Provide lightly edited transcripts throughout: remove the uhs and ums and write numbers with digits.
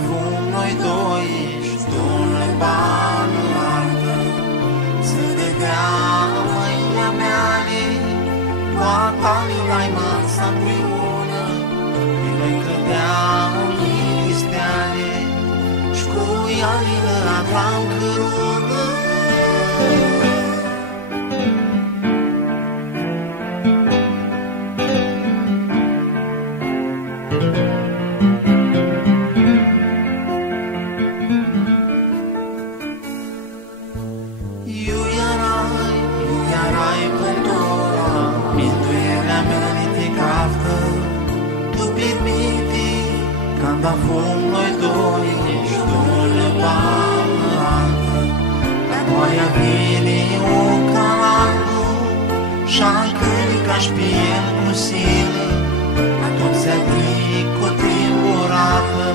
avem noi doi și tu în bană altă. Să dădea mâinea meale, toată l-ai masa împreună, pe noi cădeau linisteale și cu ialile aveam cărună. Când avem noi doi și tu le bană altă, la noi vine o calandru și-a ca-și piel cu silă, atunci adică timburată,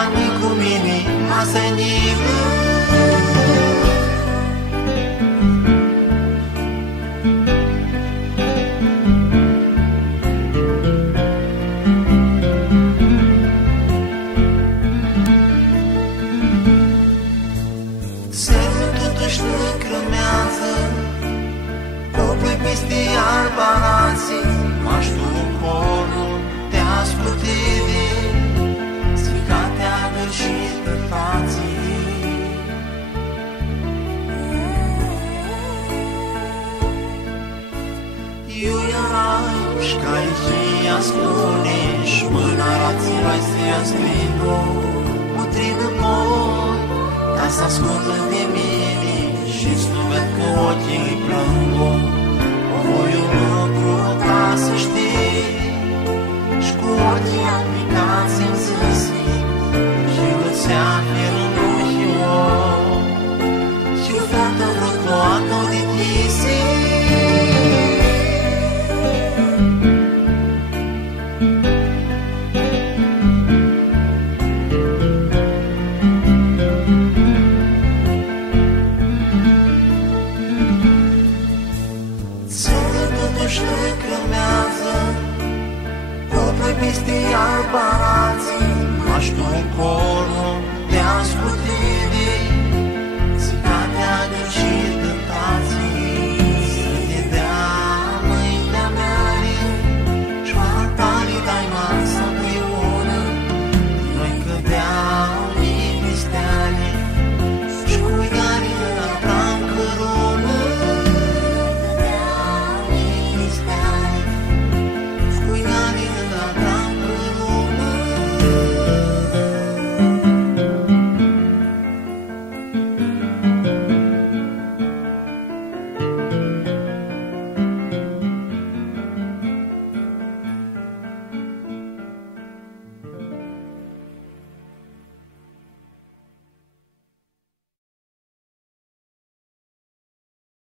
ani cu mine masănilă. Peste iarba nații, m-aș tu corul te ascultire, stricate agășit pe fații. Eu eram și care ce-i spune și mâna rații-l-ai să-i strigă, mutrină moi, ca să ascundă de mine și-ți nu ved că ochii plângă. Voi un lucru ca să știi și cu ochii aplicați în zâsi și lățea în ochii om și o fată vreo toată de chisi. Peste iarba nații, m-aș tu corul